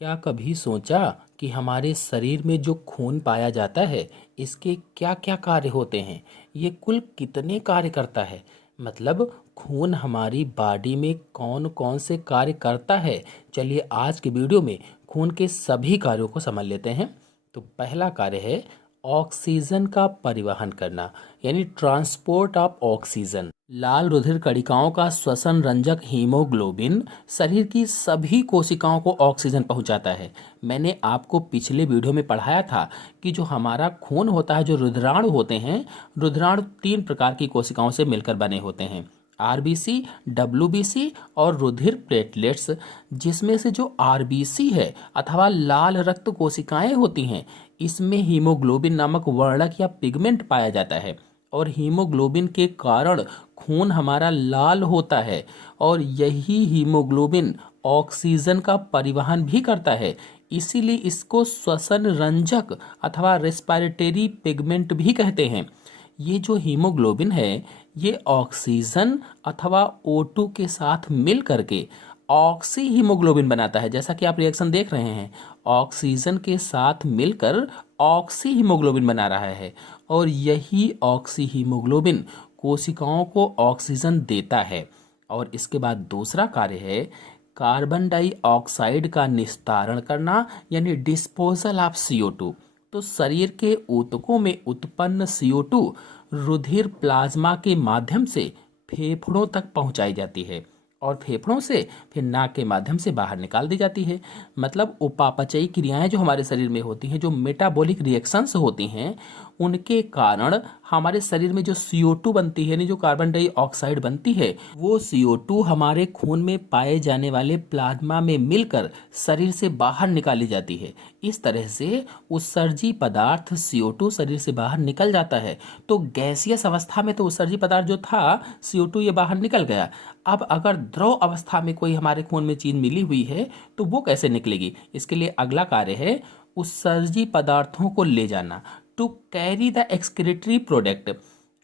क्या कभी सोचा कि हमारे शरीर में जो खून पाया जाता है इसके क्या क्या कार्य होते हैं। ये कुल कितने कार्य करता है। मतलब खून हमारी बॉडी में कौन कौन से कार्य करता है। चलिए आज की वीडियो में खून के सभी कार्यों को समझ लेते हैं। तो पहला कार्य है ऑक्सीजन का परिवहन करना, यानी ट्रांसपोर्ट ऑफ ऑक्सीजन। लाल रुधिर कणिकाओं का श्वसन रंजक हीमोग्लोबिन शरीर की सभी कोशिकाओं को ऑक्सीजन पहुंचाता है। मैंने आपको पिछले वीडियो में पढ़ाया था कि जो हमारा खून होता है, जो रुधिराणु होते हैं, रुधिराणु 3 प्रकार की कोशिकाओं से मिलकर बने होते हैं, आरबीसी, डब्ल्यूबीसी और रुधिर प्लेटलेट्स। जिसमें से जो आरबीसी है अथवा लाल रक्त कोशिकाएं होती हैं, इसमें हीमोग्लोबिन नामक वर्णक या पिगमेंट पाया जाता है और हीमोग्लोबिन के कारण खून हमारा लाल होता है और यही हीमोग्लोबिन ऑक्सीजन का परिवहन भी करता है। इसीलिए इसको श्वसन रंजक अथवा रेस्पिरेटरी पिगमेंट भी कहते हैं। ये जो हीमोग्लोबिन है ये ऑक्सीजन अथवा O2 के साथ मिल करके ऑक्सी हीमोग्लोबिन बनाता है। जैसा कि आप रिएक्शन देख रहे हैं, ऑक्सीजन के साथ मिलकर ऑक्सी हीमोग्लोबिन बना रहा है और यही ऑक्सी हीमोग्लोबिन कोशिकाओं को ऑक्सीजन देता है। और इसके बाद दूसरा कार्य है कार्बन डाइऑक्साइड का निस्तारण करना, यानी डिस्पोजल ऑफ CO2। तो शरीर के ऊतकों में उत्पन्न CO2 रुधिर प्लाज्मा के माध्यम से फेफड़ों तक पहुंचाई जाती है और फेफड़ों से फिर नाक के माध्यम से बाहर निकाल दी जाती है। मतलब उपापचयी क्रियाएं जो हमारे शरीर में होती हैं, जो मेटाबॉलिक रिएक्शंस होती हैं, उनके कारण हमारे शरीर में जो CO2 बनती है, यानी जो कार्बन डाइऑक्साइड बनती है, वो CO2 हमारे खून में पाए जाने वाले प्लाज्मा में मिलकर शरीर से बाहर निकाली जाती है। इस तरह से उत्सर्जी पदार्थ CO2 शरीर से बाहर निकल जाता है। तो गैसियस अवस्था में तो उत्सर्जी पदार्थ जो था CO2 ये बाहर निकल गया। अब अगर द्रव अवस्था में कोई हमारे खून में चीज मिली हुई है तो वो कैसे निकलेगी। इसके लिए अगला कार्य है उत्सर्जी पदार्थों को ले जाना, to carry the excretory product.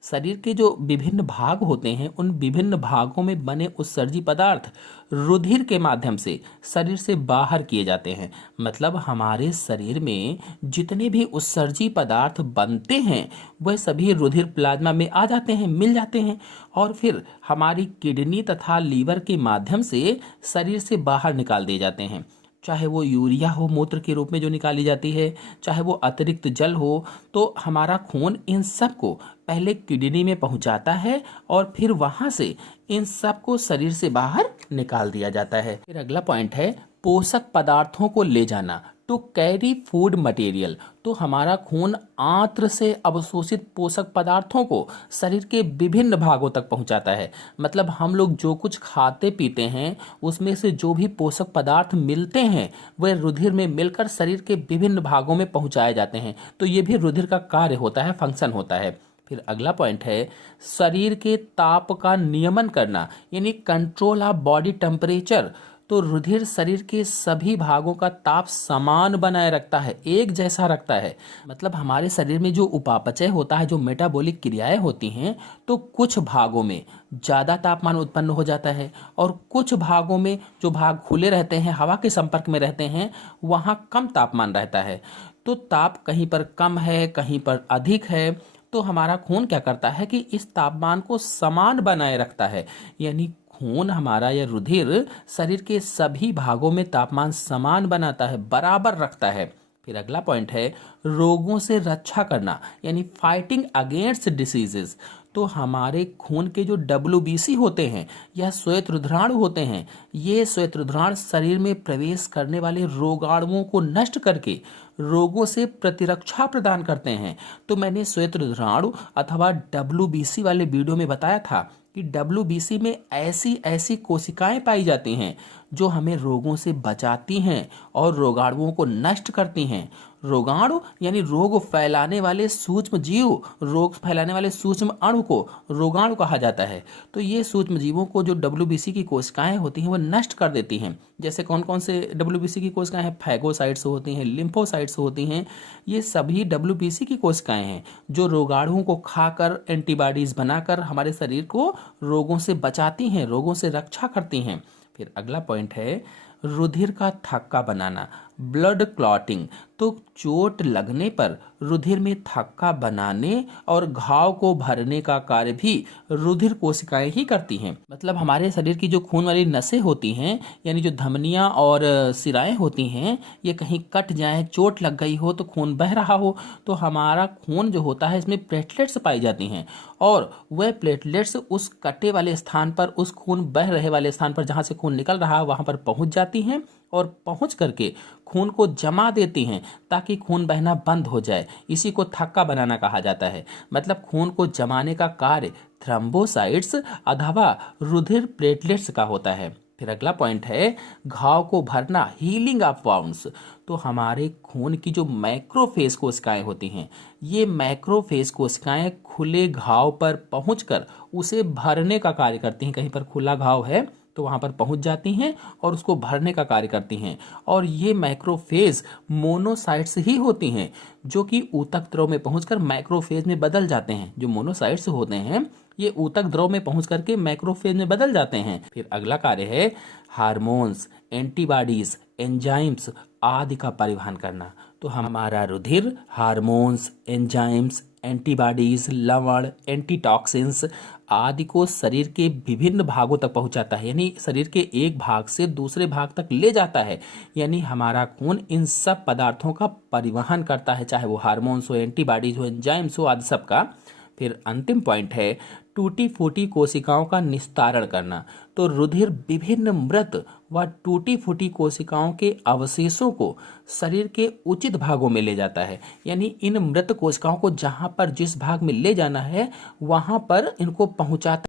शरीर के जो विभिन्न भाग होते हैं, उन विभिन्न भागों में बने उत्सर्जी पदार्थ रुधिर के माध्यम से शरीर से बाहर किए जाते हैं। मतलब हमारे शरीर में जितने भी उत्सर्जी पदार्थ बनते हैं वह सभी रुधिर प्लाज्मा में आ जाते हैं, मिल जाते हैं और फिर हमारी किडनी तथा लीवर के माध्यम से शरीर से बाहर निकाल दिए जाते हैं। चाहे वो यूरिया हो मूत्र के रूप में जो निकाली जाती है, चाहे वो अतिरिक्त जल हो, तो हमारा खून इन सब को पहले किडनी में पहुंचाता है और फिर वहां से इन सब को शरीर से बाहर निकाल दिया जाता है। फिर अगला पॉइंट है पोषक पदार्थों को ले जाना, टू कैरी फूड मटेरियल। तो हमारा खून आंत्र से अवशोषित पोषक पदार्थों को शरीर के विभिन्न भागों तक पहुंचाता है। मतलब हम लोग जो कुछ खाते पीते हैं उसमें से जो भी पोषक पदार्थ मिलते हैं वह रुधिर में मिलकर शरीर के विभिन्न भागों में पहुंचाए जाते हैं। तो ये भी रुधिर का कार्य होता है, फंक्शन होता है। फिर अगला पॉइंट है शरीर के ताप का नियमन करना, यानी कंट्रोल ऑफ बॉडी टेम्परेचर। तो रुधिर शरीर के सभी भागों का ताप समान बनाए रखता है, एक जैसा रखता है। मतलब हमारे शरीर में जो उपापचय होता है, जो मेटाबॉलिक क्रियाएं होती हैं, तो कुछ भागों में ज़्यादा तापमान उत्पन्न हो जाता है और कुछ भागों में, जो भाग खुले रहते हैं, हवा के संपर्क में रहते हैं, वहाँ कम तापमान रहता है। तो ताप कहीं पर कम है, कहीं पर अधिक है, तो हमारा खून क्या करता है कि इस तापमान को समान बनाए रखता है। यानी खून हमारा या रुधिर शरीर के सभी भागों में तापमान समान बनाता है, बराबर रखता है। फिर अगला पॉइंट है रोगों से रक्षा करना, यानी फाइटिंग अगेंस्ट डिसीजेस। तो हमारे खून के जो WBC होते हैं या श्वेत रुधिराणु होते हैं, ये श्वेत रुधिराणु शरीर में प्रवेश करने वाले रोगाणुओं को नष्ट करके रोगों से प्रतिरक्षा प्रदान करते हैं। तो मैंने श्वेत रुधिराणु अथवा WBC वाले वीडियो में बताया था कि WBC में ऐसी ऐसी कोशिकाएं पाई जाती हैं जो हमें रोगों से बचाती हैं और रोगाणुओं को नष्ट करती हैं। रोगाणु यानी रोग फैलाने वाले सूक्ष्म जीव, रोग फैलाने वाले सूक्ष्म अणु को रोगाणु कहा जाता है। तो ये सूक्ष्म जीवों को जो WBC की कोशिकाएं होती हैं वो नष्ट कर देती हैं। जैसे कौन कौन से WBC की कोशिकाएं हैं, फैगोसाइट्स होती हैं, लिम्फोसाइट्स होती हैं। ये सभी WBC की कोशिकाएं हैं जो रोगाणुओं को खाकर एंटीबॉडीज बनाकर हमारे शरीर को रोगों से बचाती हैं, रोगों से रक्षा करती हैं। फिर अगला पॉइंट है रुधिर का थक्का बनाना, ब्लड क्लॉटिंग। तो चोट लगने पर रुधिर में थक्का बनाने और घाव को भरने का कार्य भी रुधिर कोशिकाएं ही करती हैं। मतलब हमारे शरीर की जो खून वाली नसें होती हैं, यानी जो धमनियां और सिराएं होती हैं, ये कहीं कट जाएं, चोट लग गई हो तो खून बह रहा हो, तो हमारा खून जो होता है इसमें प्लेटलेट्स पाई जाती हैं और वह प्लेटलेट्स उस कटे वाले स्थान पर, उस खून बह रहे वाले स्थान पर जहाँ से खून निकल रहा है वहाँ पर पहुँच जाती हैं और पहुँच करके खून को जमा देती हैं ताकि खून बहना बंद हो जाए। इसी को थक्का बनाना कहा जाता है। मतलब खून को जमाने का कार्य थ्रोम्बोसाइट्स अथवा रुधिर प्लेटलेट्स का होता है। फिर अगला पॉइंट है घाव को भरना, हीलिंग ऑफ वाउंड्स। तो हमारे खून की जो मैक्रोफेज कोशिकाएं होती हैं, ये मैक्रोफेज कोशिकाएं खुले घाव पर पहुंचकर उसे भरने का कार्य करती हैं। कहीं पर खुला घाव है तो वहां पर पहुंच जाती हैं और उसको भरने का कार्य करती हैं। और ये मैक्रोफेज मोनोसाइट्स ही होती हैं जो कि ऊतक द्रव में पहुंचकर मैक्रोफेज में बदल जाते हैं। जो मोनोसाइट्स होते हैं ये ऊतक द्रव में पहुंच करके मैक्रोफेज में बदल जाते हैं। फिर अगला कार्य है हार्मोन्स, एंटीबॉडीज, एंजाइम्स आदि का परिवहन करना। तो हमारा रुधिर हार्मोन्स, एंजाइम्स, एंटीबॉडीज, लवण, एंटीटॉक्सिन्स आदि को शरीर के विभिन्न भागों तक पहुंचाता है, यानी शरीर के एक भाग से दूसरे भाग तक ले जाता है। यानी हमारा खून इन सब पदार्थों का परिवहन करता है, चाहे वो हार्मोन्स हो, एंटीबॉडीज हो, एंजाइम्स हो, आदि सब का। फिर अंतिम पॉइंट है टूटी फूटी कोशिकाओं का निस्तारण करना। तो रुधिर विभिन्न मृत व टूटी फूटी कोशिकाओं के अवशेषों को शरीर के उचित भागों में ले जाता है। यानी इन मृत कोशिकाओं को जहां पर जिस भाग में ले जाना है वहां पर इनको पहुंचाता